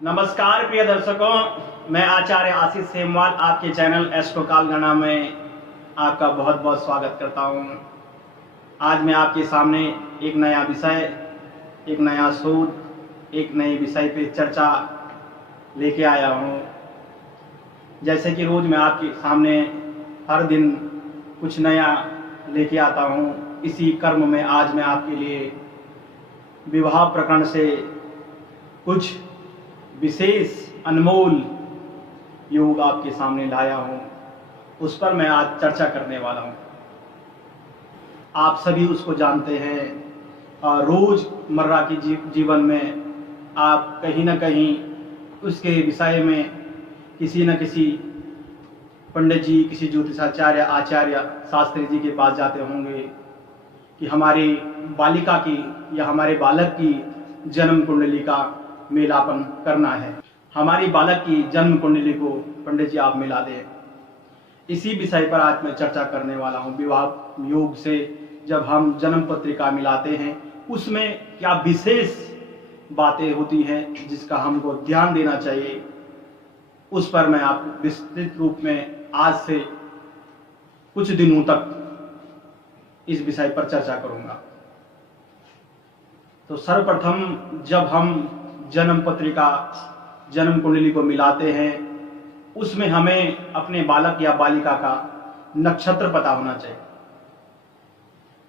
नमस्कार प्रिय दर्शकों, मैं आचार्य आशीष सेमवाल आपके चैनल एस्ट्रो कालगणना में आपका बहुत बहुत स्वागत करता हूं। आज मैं आपके सामने एक नया विषय, एक नया शोध, एक नए विषय पे चर्चा लेके आया हूं। जैसे कि रोज मैं आपके सामने हर दिन कुछ नया लेके आता हूं, इसी क्रम में आज मैं आपके लिए विवाह प्रकरण से कुछ विशेष अनमोल योग आपके सामने लाया हूं। उस पर मैं आज चर्चा करने वाला हूं। आप सभी उसको जानते हैं और रोजमर्रा की जीवन में आप कहीं ना कहीं उसके विषय में किसी न किसी पंडित जी, किसी ज्योतिषाचार्य, आचार्य, शास्त्री जी के पास जाते होंगे कि हमारी बालिका की या हमारे बालक की जन्म कुंडली का मेलापन करना है। हमारी बालक की जन्म कुंडली को पंडित जी आप मिला दें। इसी विषय पर आज मैं चर्चा करने वाला हूं। विवाह योग से जब हम जन्म पत्रिका मिलाते हैं उसमें क्या विशेष बातें होती हैं जिसका हमको ध्यान देना चाहिए, उस पर मैं आपको विस्तृत रूप में आज से कुछ दिनों तक इस विषय पर चर्चा करूंगा। तो सर्वप्रथम जब हम जन्म पत्रिका, जन्म कुंडली को मिलाते हैं उसमें हमें अपने बालक या बालिका का नक्षत्र पता होना चाहिए।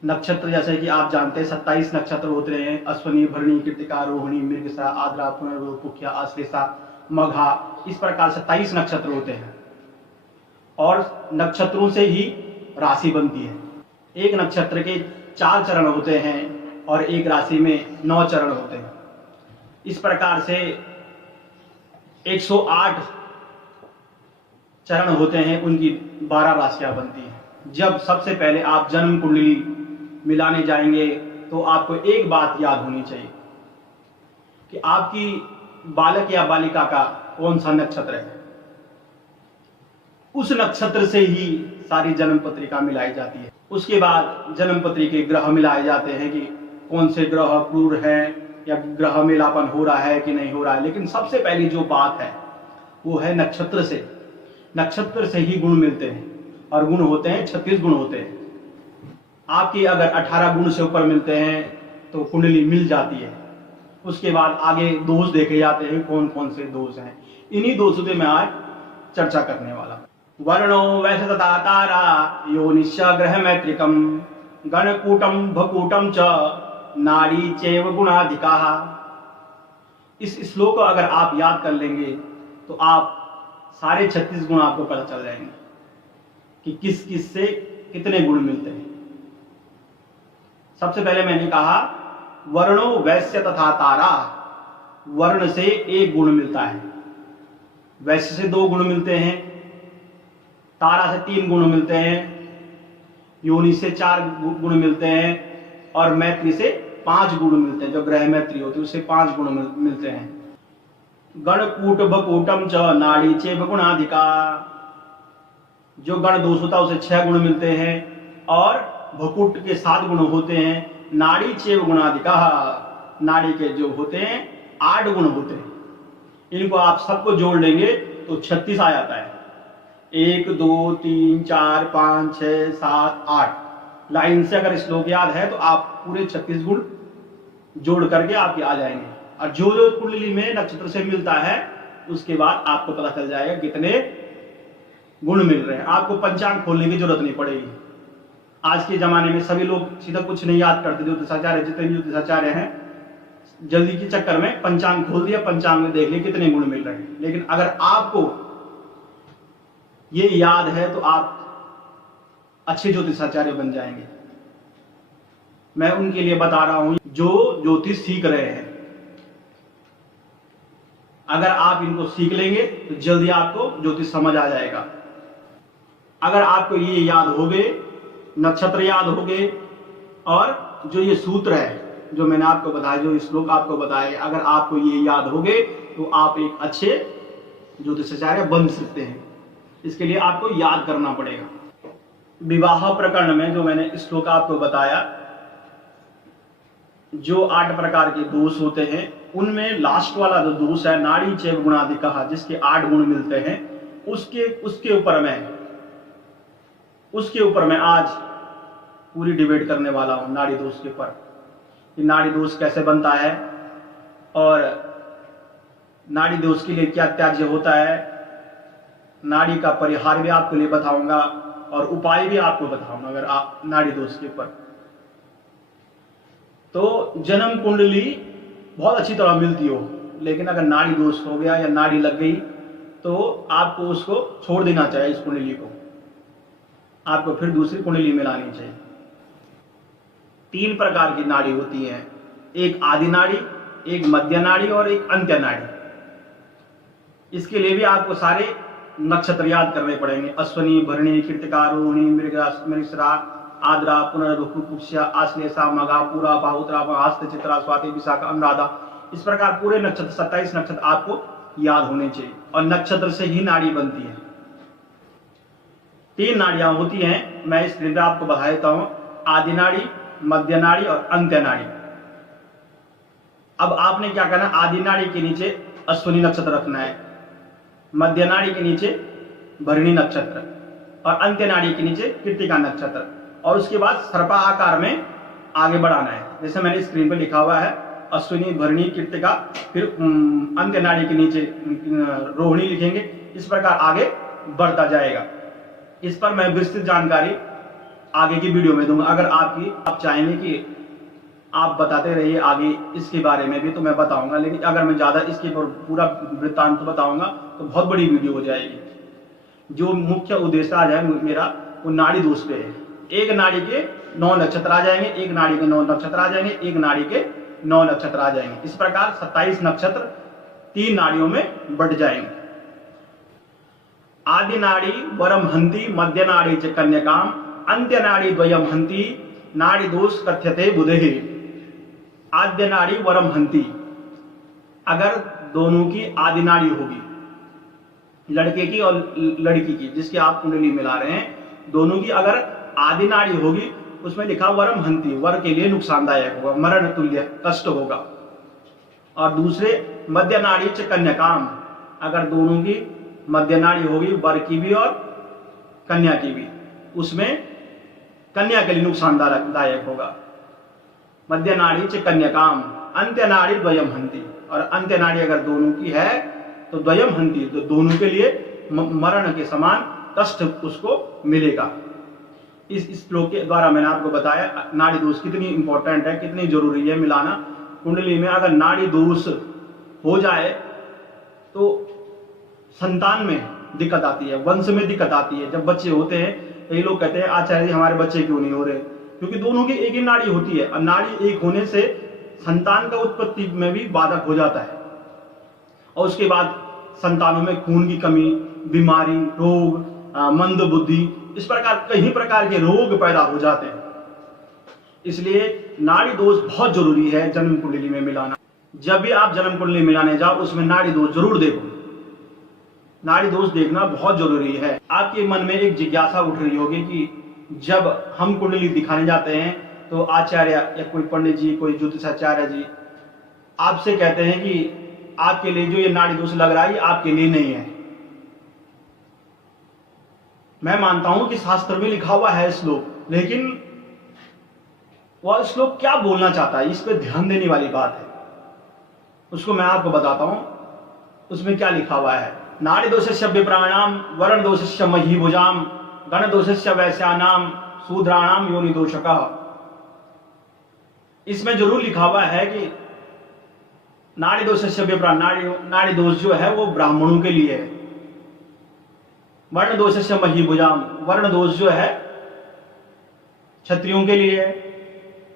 नक्षत्र जैसे कि आप जानते हैं 27 नक्षत्र होते हैं। अश्विनी, भरणी, कृतिका, रोहिणी, मृगशिरा, आद्रा, पुनर्वसु, पुष्या, आश्लेषा, मघा, इस प्रकार 27 नक्षत्र होते हैं और नक्षत्रों से ही राशि बनती है। एक नक्षत्र के 4 चरण होते हैं और एक राशि में 9 चरण होते हैं। इस प्रकार से 108 चरण होते हैं, उनकी 12 राशियां बनती हैं। जब सबसे पहले आप जन्म कुंडली मिलाने जाएंगे तो आपको एक बात याद होनी चाहिए कि आपकी बालक या बालिका का कौन सा नक्षत्र है। उस नक्षत्र से ही सारी जन्म पत्रिका मिलाई जाती है। उसके बाद जन्म पत्री के ग्रह मिलाए जाते हैं कि कौन से ग्रह क्रूर हैं या ग्रह मेलापन हो रहा है कि नहीं हो रहा है। लेकिन सबसे पहली जो बात है वो है नक्षत्र से। नक्षत्र से ही गुण मिलते हैं और गुण होते हैं 36 गुण होते हैं। आपकी अगर 18 गुण से ऊपर मिलते हैं तो कुंडली मिल जाती है। उसके बाद आगे दोष देखे जाते हैं, कौन कौन से दोष हैं। इन्हीं दोषों पे मैं आज चर्चा करने वाला हूं। वर्णो वैश्य तथा तारा योनिश्च ग्रह मैत्रिकम गणकूटम भकूटम च नाड़ी चैव गुणाधिका। इस श्लोक को अगर आप याद कर लेंगे तो आप सारे 36 गुण आपको पता चल जाएंगे कि किस किस से कितने गुण मिलते हैं। सबसे पहले मैंने कहा वर्णो वैश्य तथा तारा। वर्ण से 1 गुण मिलता है, वैश्य से 2 गुण मिलते हैं, तारा से 3 गुण मिलते हैं, योनि से 4 गुण मिलते हैं और मैत्री से 5 गुण मिलते हैं। जो ग्रह मैत्री होती है उससे 5 गुण मिलते हैं। गणकूट भकूटम च नाड़ी चैव गुणाधिका। जो गण दोष होता है उसे 6 गुण मिलते हैं और भकूट के 7 गुण होते हैं। नाड़ी चैव गुणाधिका, नाड़ी के जो होते हैं 8 गुण होते हैं। इनको आप सबको जोड़ लेंगे तो 36 आ जाता है। 1 2 3 4 5 6 7 8 लाइन से अगर श्लोक याद है तो आप पूरे 36 गुण जोड़ करके आपके आ जाएंगे। और जो जो कुंडली में नक्षत्र से मिलता है उसके बाद आपको पता चल जाएगा कितने गुण मिल रहे हैं। आपको पंचांग खोलने की जरूरत नहीं पड़ेगी। आज के जमाने में सभी लोग सीधा कुछ नहीं याद करते। ज्योतिषाचार्य, जितने भी ज्योतिषाचार्य हैं, जल्दी के चक्कर में पंचांग खोल दिया, पंचांग में देख लिया कितने गुण मिल रहे हैं। लेकिन अगर आपको ये याद है तो आप अच्छे ज्योतिषाचार्य बन जाएंगे। मैं उनके लिए बता रहा हूं जो ज्योतिष सीख रहे हैं। अगर आप इनको सीख लेंगे तो जल्दी आपको ज्योतिष समझ आ जाएगा। अगर आपको ये याद हो गए, नक्षत्र याद हो गए और जो ये सूत्र है जो मैंने आपको बताया, जो श्लोक आपको बताए, अगर आपको ये याद हो गए तो आप एक अच्छे ज्योतिषाचार्य बन सकते हैं। इसके लिए आपको याद करना पड़ेगा। विवाह प्रकरण में जो मैंने श्लोक आपको बताया, जो 8 प्रकार के दोष होते हैं उनमें लास्ट वाला जो दोष है नाड़ी चैव गुणाधिकः, जिसके 8 गुण मिलते हैं, उसके ऊपर मैं आज पूरी डिबेट करने वाला हूं नाड़ी दोष के ऊपर, कि नाड़ी दोष कैसे बनता है और नाड़ी दोष के लिए क्या त्याज्य होता है। नाड़ी का परिहार भी आपको लिए बताऊंगा और उपाय भी आपको बताऊंगा अगर आप नाड़ी दोष के ऊपर। तो जन्म कुंडली बहुत अच्छी तरह मिलती हो, लेकिन अगर नाड़ी दोष हो गया या नाड़ी लग गई तो आपको उसको छोड़ देना चाहिए। इस कुंडली को आपको फिर दूसरी कुंडली में लानी चाहिए। 3 प्रकार की नाड़ी होती है, एक आदि नाड़ी, एक मध्य नाड़ी और एक अंत्य नाड़ी। इसके लिए भी आपको सारे नक्षत्र याद करने पड़ेंगे। अश्वनी, भरणी, कृतिका, रोहिणी, मृगशिरा, आद्रा, पुनर्वसु, पुष्या, आश्लेषा, मघा, पूरा, बाहुत्रा, हस्त, चित्रा, स्वाति, विशाखा, अनुराधा। इस प्रकार पूरे नक्षत्र 27 नक्षत्र आपको याद होने चाहिए और नक्षत्र से ही नाड़ी बनती है। 3 नाड़ियां होती हैं, मैं इस स्क्रीन पे आपको बता देता हूं, आदि नाड़ी, मध्य नाड़ी और अंत्य नाड़ी। अब आपने क्या करना, आदि नाड़ी के नीचे अश्विनी नक्षत्र रखना है, मध्य नाड़ी के नीचे भरणी नक्षत्र और अंत्य नाड़ी के नीचे कृतिका नक्षत्र, और उसके बाद सर्पा आकार में आगे बढ़ाना है। जैसे मैंने स्क्रीन पे लिखा हुआ है, अश्विनी, भरणी, कृतिका, फिर अंत्य नाड़ी के नीचे रोहिणी लिखेंगे। इस प्रकार आगे बढ़ता जाएगा। इस पर मैं विस्तृत जानकारी आगे की वीडियो में दूंगा। अगर आप चाहेंगे कि आप बताते रहिए आगे इसके बारे में भी, तो मैं बताऊंगा, लेकिन अगर मैं ज्यादा इसके पूरा वृत्तांत बताऊंगा तो बहुत बड़ी वीडियो हो जाएगी। जो मुख्य उद्देश्य आज है मेरा, वो नाड़ी दोष पे है। एक नाड़ी के 9 नक्षत्र आ जाएंगे, एक नाड़ी के 9 नक्षत्र आ जाएंगे, एक नाड़ी के 9 नक्षत्र आ जाएंगे। इस प्रकार 27 नक्षत्र 3 नाड़ियों में बढ़ जाएंगे। आदि नाड़ी वरम हंति, मध्य नाड़ी च कन्यकाम, अंत्य नाड़ी द्वयम हंति, नाड़ी दोष कथ्यते बुधे। आद्य नाड़ी वरम हंति, अगर दोनों की आदि नाड़ी होगी, लड़के की और लड़की की, जिसकी आप कुंडली मिला रहे हैं, दोनों की अगर आदि नाड़ी होगी, उसमें लिखा वरम हंति, वर के लिए नुकसानदायक होगा, मरण तुल्य कष्ट होगा। और दूसरे मध्य नाड़ी च कन्याकाम, अगर दोनों की मध्य नाड़ी होगी, वर की भी और कन्या की भी, उसमें कन्या के लिए नुकसानदायक होगा। मध्य नाड़ी च कन्याकाम, अंत्य नाड़ी द्वयम हंति, और अंत्य नाड़ी अगर दोनों की है तो द्वयम हंति, तो दोनों के लिए मरण के समान कष्ट उसको मिलेगा। इस श्लोक के द्वारा मैंने आपको बताया नाड़ी दोष कितनी इंपॉर्टेंट है, कितनी जरूरी है मिलाना कुंडली में। अगर नाड़ी दोष हो जाए तो संतान में दिक्कत आती है, वंश में दिक्कत आती है। जब बच्चे होते हैं, कई लोग कहते हैं आचार्य जी हमारे बच्चे क्यों नहीं हो रहे, क्योंकि दोनों की एक ही नाड़ी होती है, और नाड़ी एक होने से संतान का उत्पत्ति में भी बाधक हो जाता है, और उसके बाद संतानों में खून की कमी, बीमारी, रोग, मंद बुद्धि, इस प्रकार कई प्रकार के रोग पैदा हो जाते हैं। इसलिए नाड़ी दोष बहुत जरूरी है जन्म कुंडली में मिलाना। जब भी आप जन्म कुंडली मिलाने जाओ, उसमें नाड़ी दोष जरूर देखो। नाड़ी दोष देखना बहुत जरूरी है। आपके मन में एक जिज्ञासा उठ रही होगी कि जब हम कुंडली दिखाने जाते हैं तो आचार्य या कोई पंडित जी, कोई ज्योतिषाचार्य जी आपसे कहते हैं कि आपके लिए जो ये नाड़ी दोष लग रहा है, ये आपके लिए नहीं है। मैं मानता हूं कि शास्त्र में लिखा हुआ है श्लोक, लेकिन वह श्लोक क्या बोलना चाहता है, इस पर ध्यान देने वाली बात है। उसको मैं आपको बताता हूं, उसमें क्या लिखा हुआ है। नाड़ी दोषस्य विप्राणाम, वर्ण दोषस्य महीभुजाम, गण दोषस्य वैश्यानाम, शूद्राणाम योनि दोषकः। इसमें जरूर लिखा हुआ है कि नाड़ी दोषस्य विप्राण, नाड़ी दोष जो है वो ब्राह्मणों के लिए है। वर्ण दोषस्य महीभुजाम, वर्ण दोष जो है क्षत्रियों के लिए है।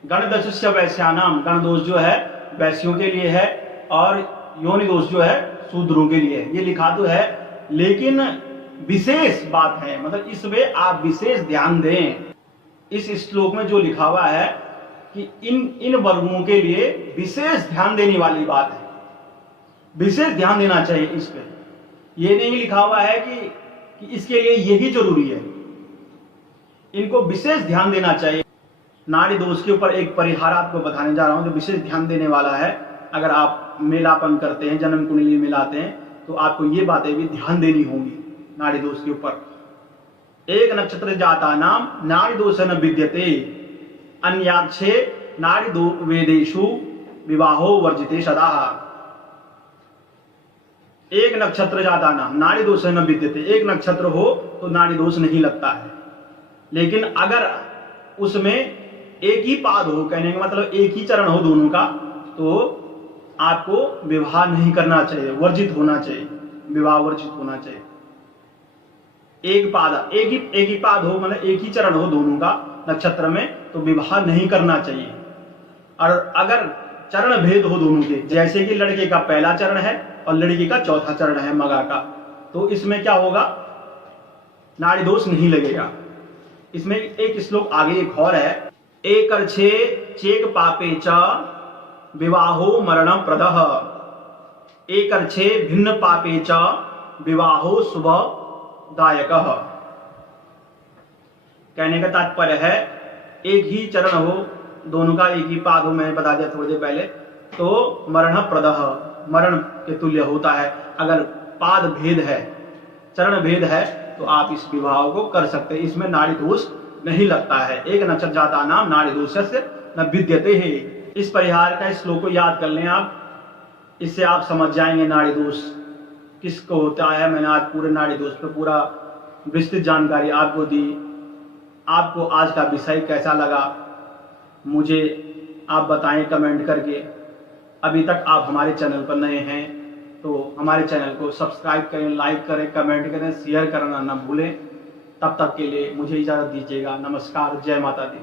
गण दोषस्य वैश्यानाम, गण दोष जो है वैश्यों के लिए है, और योनि दोष जो है शूद्रों के लिए। ये लिखा तो है, लेकिन विशेष बात है, मतलब इसमें आप विशेष ध्यान दें। इस श्लोक में जो लिखा हुआ है कि इन वर्गों के लिए विशेष ध्यान देने वाली बात है, विशेष ध्यान देना चाहिए इस पे। ये नहीं लिखा हुआ है कि इसके लिए यही जरूरी है, इनको विशेष ध्यान देना चाहिए। नाड़ी दोष के ऊपर एक परिहार आपको बताने जा रहा हूं जो विशेष ध्यान देने वाला है। अगर आप आप मेलापन करते हैं, जन्म कुंडली मिलाते हैं, तो आपको ये बातें भी ध्यान देनी होंगी नाड़ी दोष के ऊपर। एक नक्षत्र जाता नाम नाड़ी दोष न विद्यते, अन्याक्षे नाड़ी दो वेदेषु विवाहो वर्जिते सदा। एक नक्षत्र जाता नाम नाड़ी दोष न विद्यते, एक नक्षत्र हो तो नाड़ी दोष नहीं लगता है। लेकिन अगर उसमें एक ही पाद हो, कहने का मतलब एक ही चरण हो दोनों का, तो आपको विवाह नहीं करना चाहिए, वर्जित होना चाहिए, विवाह वर्जित होना चाहिए। एक ही पाद हो, मतलब एक ही चरण हो दोनों का नक्षत्र में, तो विवाह नहीं करना चाहिए। और अगर चरण भेद हो दोनों के, जैसे कि लड़के का पहला चरण है और लड़की का चौथा चरण है मगा का, तो इसमें क्या होगा, नाड़ी दोष नहीं लगेगा। इसमें एक श्लोक आगे एक और है, एक अर्छे चेक पापे च विवाहो मरणम प्रदः, एक अर्छे भिन्न पापे च विवाहो शुभ दायक। कहने का तात्पर्य है एक ही चरण हो, दोनों का एक ही पाद हो, मैंने बता दिया थोड़ी देर पहले, तो मरण प्रदः, मरण के तुल्य होता है। अगर पाद भेद है, चरण भेद है, तो आप इस विवाह को कर सकते हैं, इसमें नाड़ी दोष नहीं लगता है। एक नक्षत्र जाता नाम नाड़ी दोषस्य न विद्यते है। इस परिहार का श्लोक को याद कर लें आप, इससे आप समझ जाएंगे नाड़ी दोष किसको होता है। मैंने आज पूरे नाड़ी दोष पर पूरा विस्तृत जानकारी आपको दी। आपको आज का विषय कैसा लगा मुझे आप बताएं कमेंट करके। अभी तक आप हमारे चैनल पर नए हैं तो हमारे चैनल को सब्सक्राइब करें, लाइक करें, कमेंट करें, शेयर करना ना भूलें। तब तक के लिए मुझे इजाज़त दीजिएगा। नमस्कार, जय माता दी।